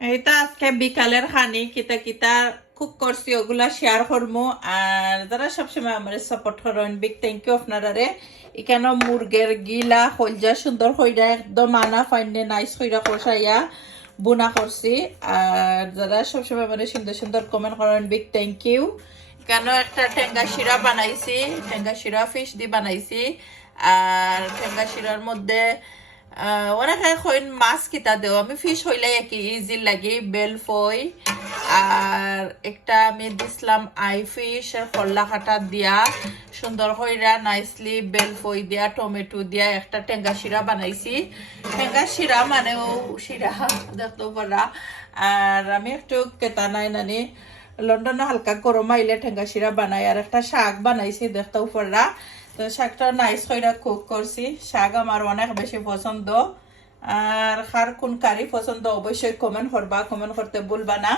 এটা আজকে বিকালের খানি কিতা কিতা কুক করছি ওগুলা শেয়ার করবো। আর যারা সবসময় আমার সাপোর্ট করেন বিগ থ্যাংক ইউ আপনারারে। এখানে মুরগের গিলা হলজা সুন্দর হইরা একদম আনা ফাইনে নাইস হইরা কষাইয়া বুনা করছি। আর যারা সবসময় মানে সুন্দর সুন্দর কমেন্ট করেন বিগ থ্যাংক ইউ। কেন একটা ঠেঙ্গা শিরা বানাইছি, ঠেঙ্গা শিরা ফিশ দিয়ে বানাইছি। আর ঠেঙ্গা শিরার মধ্যে অনেকে কইন মাছ কিতা দেও, আমি ফিশ হইলে একই ইজি লাগে বেল ফই। আর একটা আমি দিছিলাম আই ফিশ আর ফল্লা কাটা দিয়া সুন্দর হইরা নাইসলি বেল ফই দিয়া টমেটো দিয়া একটা টেঙ্গা শিরা বানাইছি। টেঙ্গা শিরা মানেও শিরা দেখতে পারা। আর আমি একটু কেতা নাই নানি লন্ডনে হালকা গরম আইলে ঠেঙ্গা শিরা বানাই। আর একটা শাক বানাইছি দেখতেও পারা। তো শাকটা নাইস কইরা কুক করছি। শাক আমার অনেক বেশি পছন্দ। আর কার কোন কারি পছন্দ অবশ্যই কমেন্ট করবা, কমেন্ট করতে ভুলবা না।